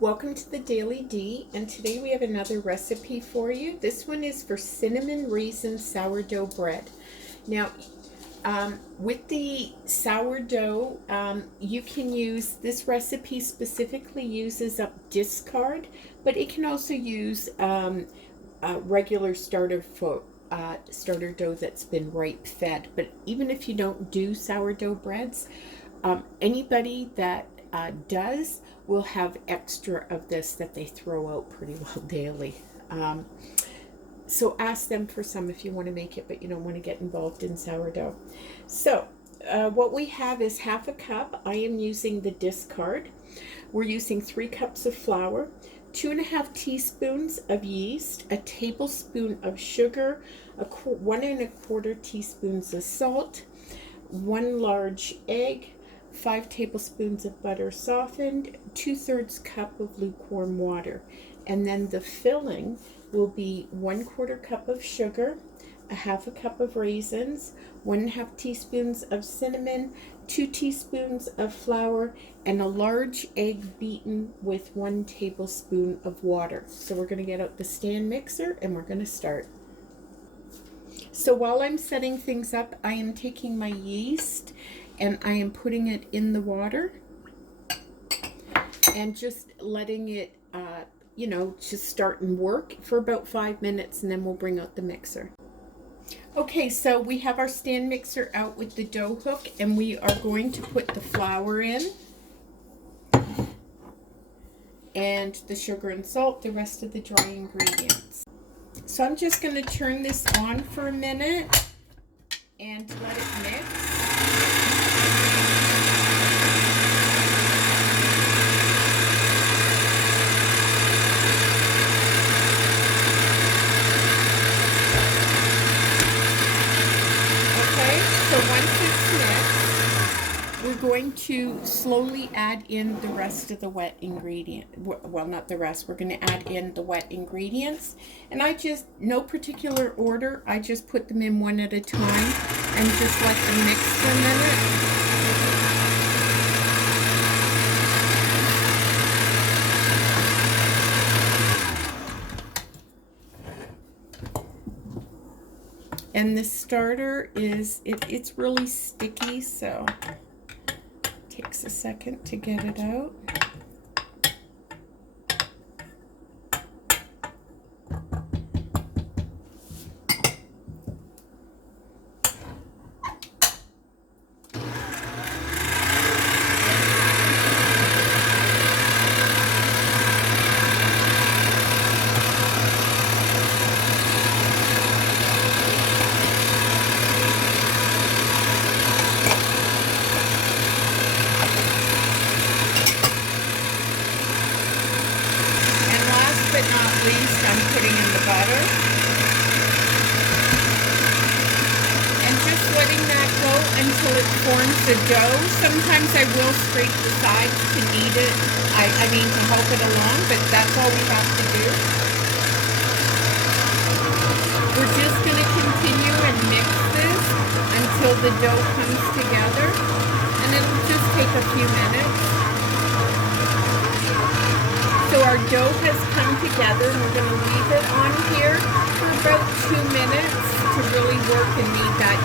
Welcome to the Daily D, and today we have another recipe for you. This one is for cinnamon raisin sourdough bread. Now, with the sourdough, you can use, this recipe specifically uses up discard, but it can also use regular starter dough that's been rape fed. But even if you don't do sourdough breads, anybody that does will have extra of this that they throw out pretty well daily. So ask them for some if you want to make it, but you don't want to get involved in sourdough. So what we have is half a cup. I am using the discard. We're using 3 cups of flour, 2.5 teaspoons of yeast, a tablespoon of sugar, 1 1/4 teaspoons of salt, 1 large egg, 5 tablespoons of butter softened, 2/3 cup of lukewarm water. And then the filling will be 1/4 cup of sugar, 1/2 cup of raisins, 1.5 teaspoons of cinnamon, 2 teaspoons of flour, and a large egg beaten with 1 tablespoon of water. So we're going to get out the stand mixer and we're going to start. So while I'm setting things up, I am taking my yeast and I am putting it in the water and just letting it, just start and work for about 5 minutes, and then we'll bring out the mixer. Okay, so we have our stand mixer out with the dough hook, and we are going to put the flour in and the sugar and salt, the rest of the dry ingredients. So I'm just going to turn this on for a minute and let it mix. So once it's mixed, we're going to slowly add in the rest of the wet ingredient. Well, not the rest. We're going to add in the wet ingredients. And no particular order. I just put them in one at a time and just let them mix for a minute. And the starter it's really sticky, so it takes a second to get it out. But not least, I'm putting in the butter and just letting that go until it forms the dough. Sometimes I will scrape the sides to knead it, to help it along, but that's all we have to do. We're just going to continue and mix this until the dough comes together, and it'll just take a few minutes. So our dough has come together, and we're going to leave it on here for about 2 minutes to really work and knead that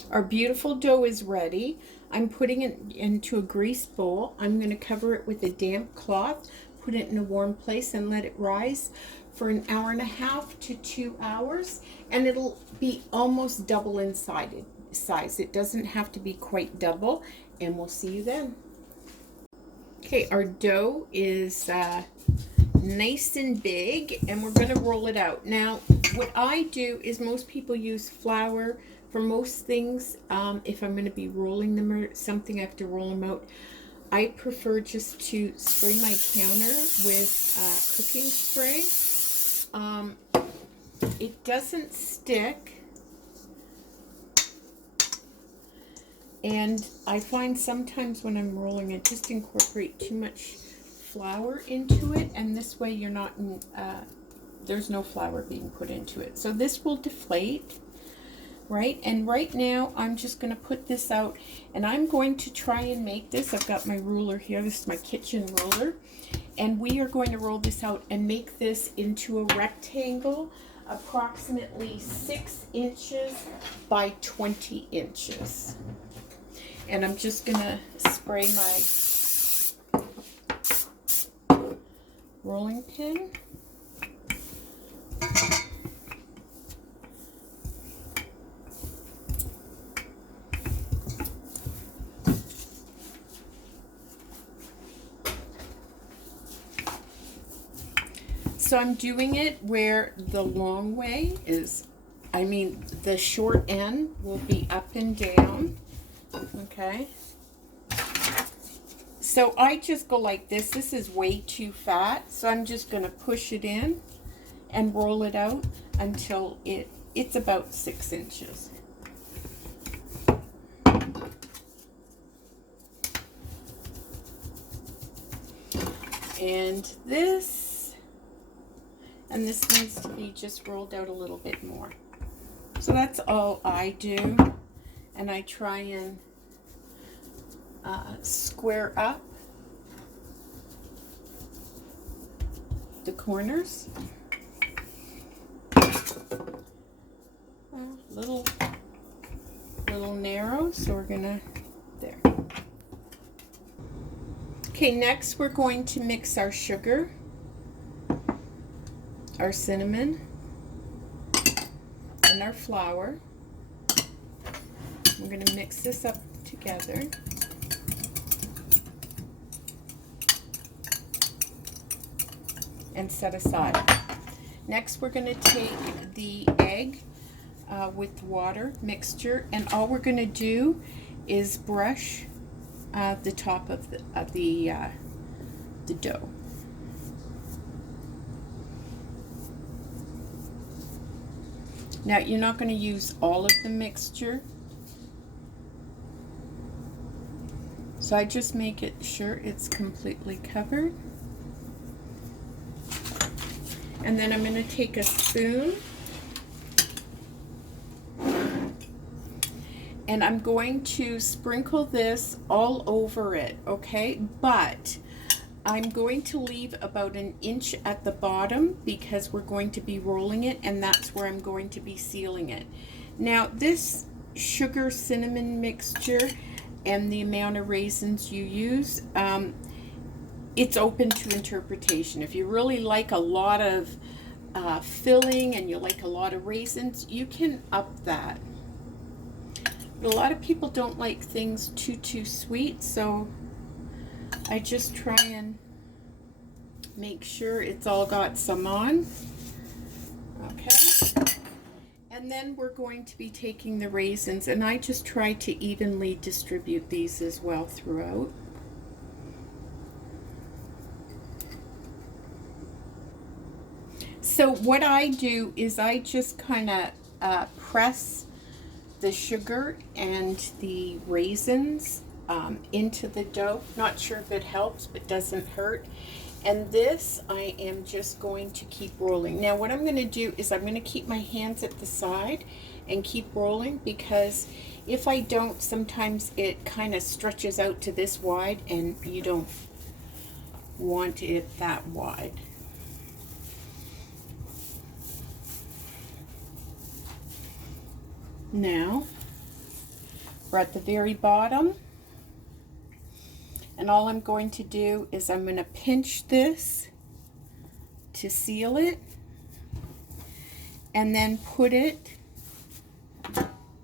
dough. Our beautiful dough is ready. I'm putting it into a greased bowl. I'm going to cover it with a damp cloth, put it in a warm place, and let it rise for 1.5 hours to 2 hours, and it'll be almost double in size. It doesn't have to be quite double, and we'll see you then. Okay, our dough is nice and big, and we're going to roll it out. Now, what I do is most people use flour for most things. If I'm going to be rolling them or something, I have to roll them out. I prefer just to spray my counter with cooking spray. It doesn't stick. And I find sometimes when I'm rolling it, just incorporate too much flour into it, and this way you're not there's no flour being put into it. So this will deflate. right? And right now I'm just going to put this out, and I'm going to try and make this. I've got my ruler here. This is my kitchen ruler, and we are going to roll this out and make this into a rectangle approximately 6 inches by 20 inches. And I'm just going to spray my rolling pin. So I'm doing it where the long way is, the short end will be up and down, okay? So I just go like this. This is way too fat, so I'm just going to push it in and roll it out until it's about 6 inches. And this needs to be just rolled out a little bit more. So that's all I do, and I try and square up the corners. Little narrow, so we're gonna, there. Okay, next we're going to mix our sugar, our cinnamon, and our flour. We're going to mix this up together. And set aside. Next we're going to take the egg with water mixture, and all we're going to do is brush the top of the dough. Now, you're not going to use all of the mixture, so I just make it sure it's completely covered. And then I'm going to take a spoon, and I'm going to sprinkle this all over it, okay? But I'm going to leave about 1 inch at the bottom because we're going to be rolling it, and that's where I'm going to be sealing it. Now, this sugar cinnamon mixture and the amount of raisins you use, it's open to interpretation. If you really like a lot of filling and you like a lot of raisins, you can up that. But a lot of people don't like things too sweet, so I just try and make sure it's all got some on. Okay. And then we're going to be taking the raisins, and I just try to evenly distribute these as well throughout. So what I do is I just kind of press the sugar and the raisins into the dough. Not sure if it helps, but doesn't hurt. And this I am just going to keep rolling. Now what I'm going to do is I'm going to keep my hands at the side and keep rolling, because if I don't, sometimes it kind of stretches out to this wide, and you don't want it that wide. Now we're at the very bottom, and all I'm going to do is I'm going to pinch this to seal it, and then put it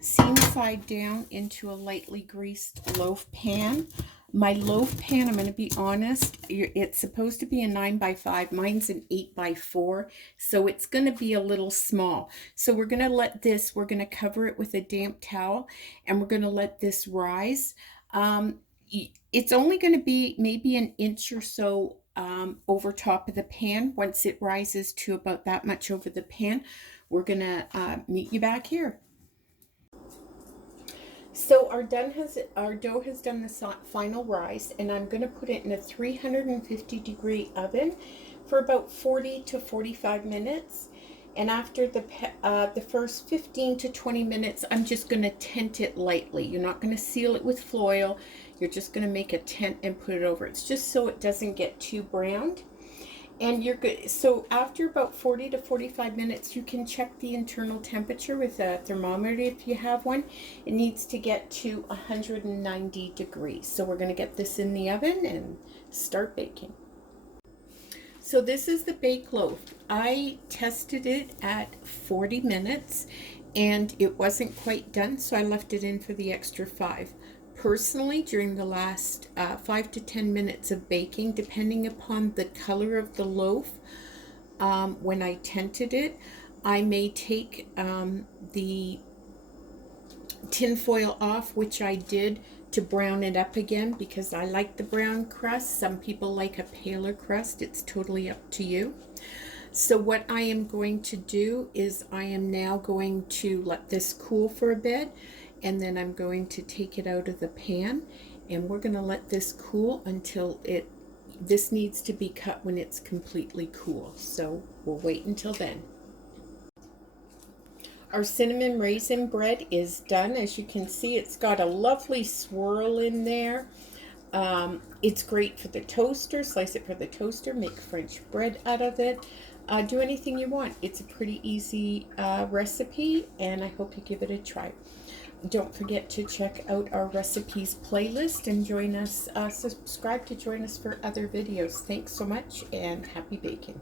seam side down into a lightly greased loaf pan. My loaf pan, I'm going to be honest, it's supposed to be a 9x5. Mine's an 8x4, so it's going to be a little small. So we're going to let this, we're going to cover it with a damp towel, and we're going to let this rise. It's only going to be maybe 1 inch or so over top of the pan. Once it rises to about that much over the pan, we're going to meet you back here. So our dough has done the final rise, and I'm going to put it in a 350-degree oven for about 40 to 45 minutes. And after the first 15 to 20 minutes, I'm just going to tent it lightly. You're not going to seal it with foil. You're just going to make a tent and put it over. It's just so it doesn't get too browned. And you're good. So after about 40 to 45 minutes, you can check the internal temperature with a thermometer if you have one. It needs to get to 190 degrees. So we're going to get this in the oven and start baking. So this is the bake loaf. I tested it at 40 minutes and it wasn't quite done, so I left it in for the extra 5. Personally, during the last 5 to 10 minutes of baking, depending upon the color of the loaf, when I tented it, I may take the tin foil off, which I did to brown it up again because I like the brown crust. Some people like a paler crust. It's totally up to you. So what I am going to do is I am now going to let this cool for a bit, and then I'm going to take it out of the pan, and we're going to let this cool until this needs to be cut when it's completely cool. So we'll wait until then. Our cinnamon raisin bread is done. As you can see, it's got a lovely swirl in there. It's great for the toaster. Slice it for the toaster, make French bread out of it. Do anything you want. It's a pretty easy recipe, and I hope you give it a try. Don't forget to check out our recipes playlist and join us, subscribe to join us for other videos. Thanks so much, and happy baking.